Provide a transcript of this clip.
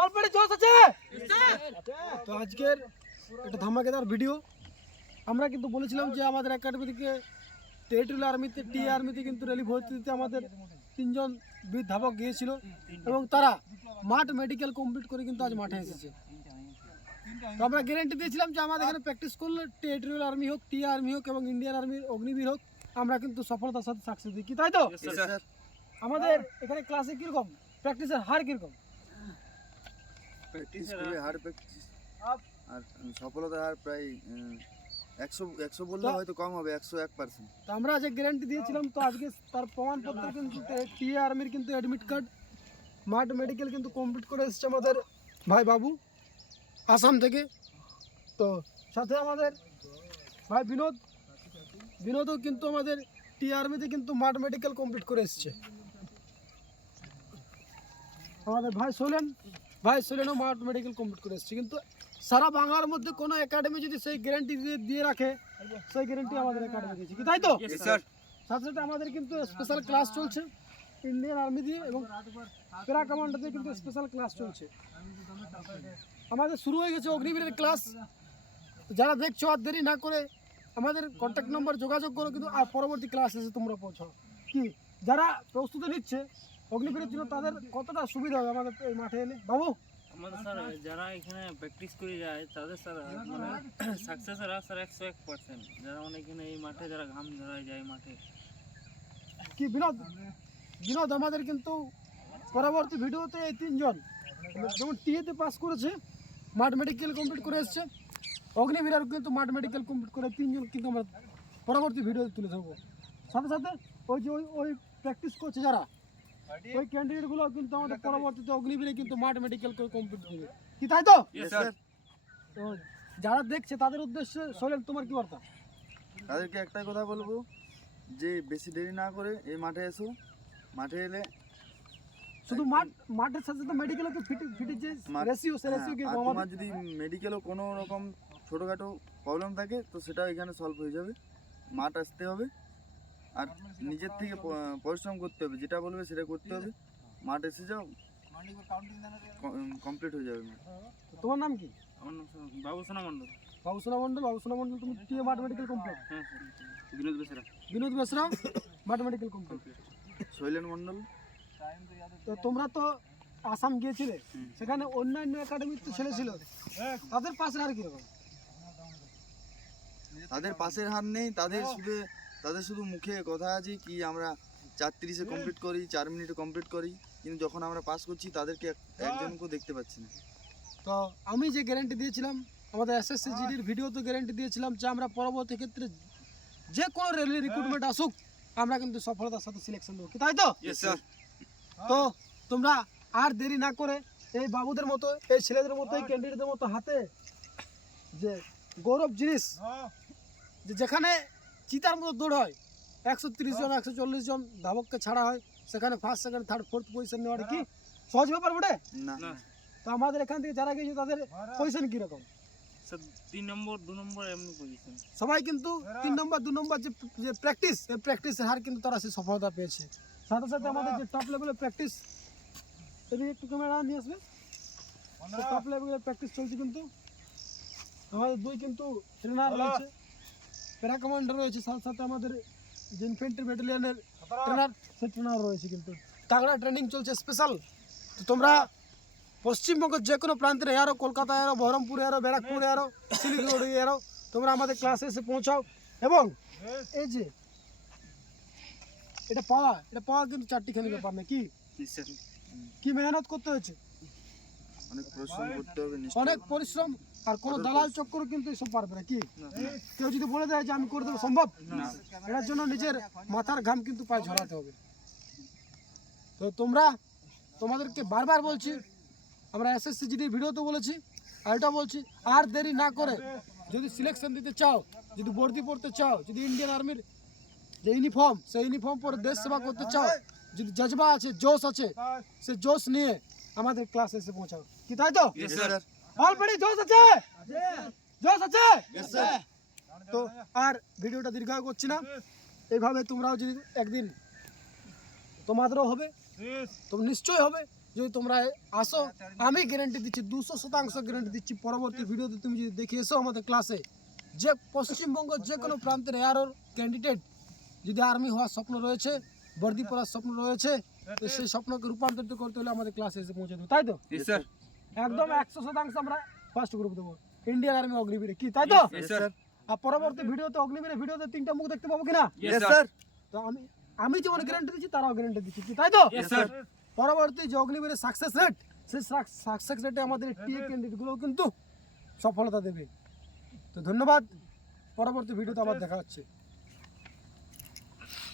Already জোশ আছে? তো আজকের একটা ধামাকেদার ভিডিও। আমরা কিন্তু বলেছিলাম যে আমাদের একাডেমি থেকে টেরিটোরিয়াল আর্মিতে টি আর্মিতে কিন্তু রেলি ভর্তি দিতে আমাদের তিনজন বীর ধাবক গিয়েছিল এবং তারা মাঠ মেডিকেল কমপ্লিট করে কিন্তু আজ মাঠে এসেছে। তো আমরা গ্যারেন্টি দিয়েছিলাম যে আমাদের এখানে প্র্যাকটিস করলে টেরিটোরিয়াল আর্মি হোক টি আর্মি হোক এবং ইন্ডিয়ান আর্মি অগ্নিবীর হোক আমরা কিন্তু সফলতার সাথে সাকসেস দিই। কি তাই তো? আমাদের এখানে ক্লাসে কীরকম? প্র্যাকটিসের হার কীরকম? প্র্যাকটিস করে হার প্র্যাকটিস আর সফলতার হার প্রায় একশো একশো বললে হয়তো কম হবে একশো এক পার্সেন্ট তো আমরা যে গ্যারান্টি দিয়েছিলাম তো আজকে তার প্রমাণপত্র কিন্তু টি আর্মির কিন্তু অ্যাডমিট কার্ড মাঠ মেডিকেল কিন্তু কমপ্লিট করে এসেছে আমাদের ভাই বাবু আসাম থেকে। তো সাথে আমাদের ভাই বিনোদ বিনোদও কিন্তু আমাদের টি আর্মিতে কিন্তু মাঠ মেডিকেল কমপ্লিট করে এসেছে। আমাদের ভাই সোলেন ভাই সোলেনও মাঠ মেডিকেল কমপ্লিট করে এসেছে। কিন্তু সারা বাংলার মধ্যে কোনো একাডেমি যদি সেই গ্যারান্টি দিয়ে রাখে সেই গ্যারান্টি আমাদের একাডেমি দিয়েছে। কি তাই তো? স্যার সাথে সাথে আমাদের কিন্তু স্পেশাল ক্লাস চলছে ইন্ডিয়ান আর্মি দিয়ে এবং প্যারা কমান্ডো দিয়ে কিন্তু স্পেশাল ক্লাস চলছে। আমাদের শুরু হয়ে গেছে অগ্নিবীরের ক্লাস যারা দেখছ আর দেরি না করে আমাদের কন্ট্যাক্ট নম্বর যোগাযোগ করো কিন্তু আর পরবর্তী ক্লাস এসে তোমরা পৌঁছাও। কি? যারা প্রস্তুতি নিচ্ছে অগ্নিবীরের জন্য তাদের কতটা সুবিধা হবে আমাদের এই মাঠে এলে? বাবু? আমাদের স্যার যারা এখানে প্র্যাকটিস করে যায় তাদের স্যার মানে সাকসেসের স্যার একশো এক পার্সেন্ট যারা মানে এখানে এই মাঠে যারা ঘাম ঝরায় যায় মাঠে। কি বিনোদ? বিনোদ আমাদের কিন্তু পরবর্তী ভিডিওতে এই তিনজন যেমন টিএতে পাস করেছে মাঠ মেডিকেল কমপ্লিট করে এসছে। অগ্নিবীরার কিন্তু মাঠ মেডিকেল কমপ্লিট করে তিনজন কিন্তু আমরা পরবর্তী ভিডিওতে তুলে ধরবো। সাথে সাথে ওই যে ওই ওই প্র্যাকটিস করছে যারা ওই ক্যান্ডিডেটগুলো কিন্তু আমাদের পরবর্তীতে অগ্নিবীরে কিন্তু মাঠ মেডিকেল করে কমপ্লিট করবে কি তাই তো? তো যারা দেখছে তাদের উদ্দেশ্যে সোহেল তোমার কি বার্তা? তাদেরকে একটাই কথা বলব যে বেশি দেরি না করে এই মাঠে এসো। মাঠে এলে শুধু মাঠ মাঠের সাথে সাথে মেডিকেলও কি ফিট ফিটেছে মাঠ- রেসিও সে রেসিও কি তোমার যদি মেডিকেলও কোনো রকম ছোটোখাটো প্রবলেম থাকে তো সেটা এখানে সলভ হয়ে যাবে। মাঠ আসতে হবে। আর নিজের থেকে পরিশ্রম করতে হবে। যেটা বলবে সেটা করতে হবে। মাঠ এসে যাও। কমপ্লিট হয়ে যাবে। তোমার নাম কি? আমার নাম স্যার বাবু সোনা মণ্ডল। বাবুসোনা মন্ডল বাবুসোনা মন্ডল তুমি টিএ মাঠ মেডিকেল কমপ্লিট হ্যাঁ বিনোদ বেসরা। বিনোদ বেসরা? মাঠ মেডিকেল কমপ্লিট শৈলেন মণ্ডল। তো তোমরা তো আসাম গিয়েছিলে? সেখানে অন্যান্য একাডেমির তো ছেলে ছিল। তাদের পাশে আর কীরকম তাদের পাশের হার নেই তাদের শুধু তাদের শুধু মুখে কথা আছে কি আমরা চার তিরিশে কমপ্লিট করি চার মিনিটে কমপ্লিট করি কিন্তু যখন আমরা পাস করছি তাদেরকে এক- একজনকেও দেখতে পাচ্ছি না। তো আমি যে গ্যারান্টি দিয়েছিলাম আমাদের এসএসসি জিডির ভিডিওতে গ্যারান্টি দিয়েছিলাম যে আমরা পরবর্তী ক্ষেত্রে যে কোনো রেলের রিক্রুটমেন্ট আসুক আমরা কিন্তু সফলতার সাথে সিলেকশন দেবো। তাই তো? তো তোমরা আর দেরি না করে এই বাবুদের মতো এই ছেলেদের মতো এই ক্যান্ডিডেটদের মতো হাতে যে গৌরব জিনিস যে যেখানে চিতার মতো দৌড় হয়। একশো তিরিশ জন একশো চল্লিশ জন ধাবককে ছাড়া হয়। সেখানে first second third fourth position নেওয়াটা কি সহজ ব্যাপার বটে? না। না। তো আমাদের এখান থেকে যারা গিয়েছে তাদের পজিশন কীরকম? তিন নম্বর দু নম্বর এমনি পজিশন সবাই কিন্তু তিন নম্বর দু নম্বর যে যে প্র্যাকটিস এই প্র্যাকটিসের হার কিন্তু তারা সে সফলতা পেয়েছে। সাথে সাথে আমাদের যে টপ লেভেলের প্র্যাকটিস এদিকে একটু ক্যামেরা নিয়ে আসবে। টপ লেভেলের প্র্যাকটিস চলছে কিন্তু। আমাদের দুই কিন্তু ট্রেনার রয়েছে। প্যারা কমান্ডার রয়েছে সাথে সাথে আমাদের যে ইনফেন্ট্রি ব্যাটালিয়নের ট্রেনার সে ট্রেনার রয়েছে কিন্তু। তাগড়া ট্রেনিং চলছে স্পেশাল তো তোমরা পশ্চিমবঙ্গের যে কোনো প্রান্তে এরো কলকাতায় এরো বহরমপুরে এরো ব্যারাকপুরে এরো শিলিগুড়ি এরো তোমরা আমাদের ক্লাসে এসে পৌঁছাও। এবং এই যে এটা পাওয়া এটা পাওয়া কিন্তু চারটি খেলে ব্যাপার না কি? কি মেহনত করতে হয়েছে? অনেক পরিশ্রম করতে হবে অনেক পরিশ্রম আর কোনো দালাল চক্কর কিন্তু এসব পারবে না কি? কেউ যদি বলে দেয় যে আমি করে দেবো সম্ভব? এটার জন্য নিজের মাথার ঘাম কিন্তু পায়ে ঝরাতে হবে। তো তোমরা তোমাদেরকে বারবার বলছি আমরা এসএসসি জিডির ভিডিওতে বলেছি আর এটা বলছি আর দেরি না করে যদি সিলেকশন দিতে চাও যদি ভর্তি পড়তে চাও যদি ইন্ডিয়ান আর্মির যে ইউনিফর্ম সেই ইউনিফর্ম পরে দেশ সেবা করতে চাও যদি জজবা আছে জোশ আছে সে জোশ নিয়ে আমাদের ক্লাসে এসে পৌঁছাও। কি তাই তো. অলরেডি জোশ আছে? জোশ আছে? তো আর ভিডিওটা দীর্ঘায়ু করছি না। এইভাবে তোমরাও যদি একদিন তোমাদেরও হবে তো নিশ্চয়ই হবে। যদি তোমরা আসো আমি গ্যারেন্টি দিচ্ছি দুশো শতাংশ গ্যারেন্টি দিচ্ছি পরবর্তী ভিডিওতে তুমি যদি দেখে এসো আমাদের ক্লাসে যে পশ্চিমবঙ্গ যে কোনো প্রান্তের এয়ারোর ক্যান্ডিডেট যদি আর্মি হওয়ার স্বপ্ন রয়েছে বর্দি পড়ার স্বপ্ন রয়েছে তো সেই স্বপ্নকে রূপান্তরিত করতে হলে আমাদের ক্লাসে এসে পৌঁছে দেবো তাই তো? Sir. একদম একশো শতাংশ আমরা ফার্স্ট গ্রুপ দেবো। ইন্ডিয়ান আর্মি অগ্নিবীরে কি তাই তো? আর পরবর্তী ভিডিওতে অগ্নিবীরের ভিডিওতে তিনটা মুখ দেখতে পাবো কিনা. তো আমি আমি যেমন গ্যারান্টি দিচ্ছি তারাও গ্যারান্টি দিচ্ছি কি তাই তো? পরবর্তী যে অগ্নিবীরের সাকসেস রেট সেই সাকসেস রেটে আমাদের টিএ ক্যান্ডিডেটগুলো কিন্তু সফলতা দেবে। তো ধন্যবাদ পরবর্তী ভিডিওতে আবার দেখা হচ্ছে।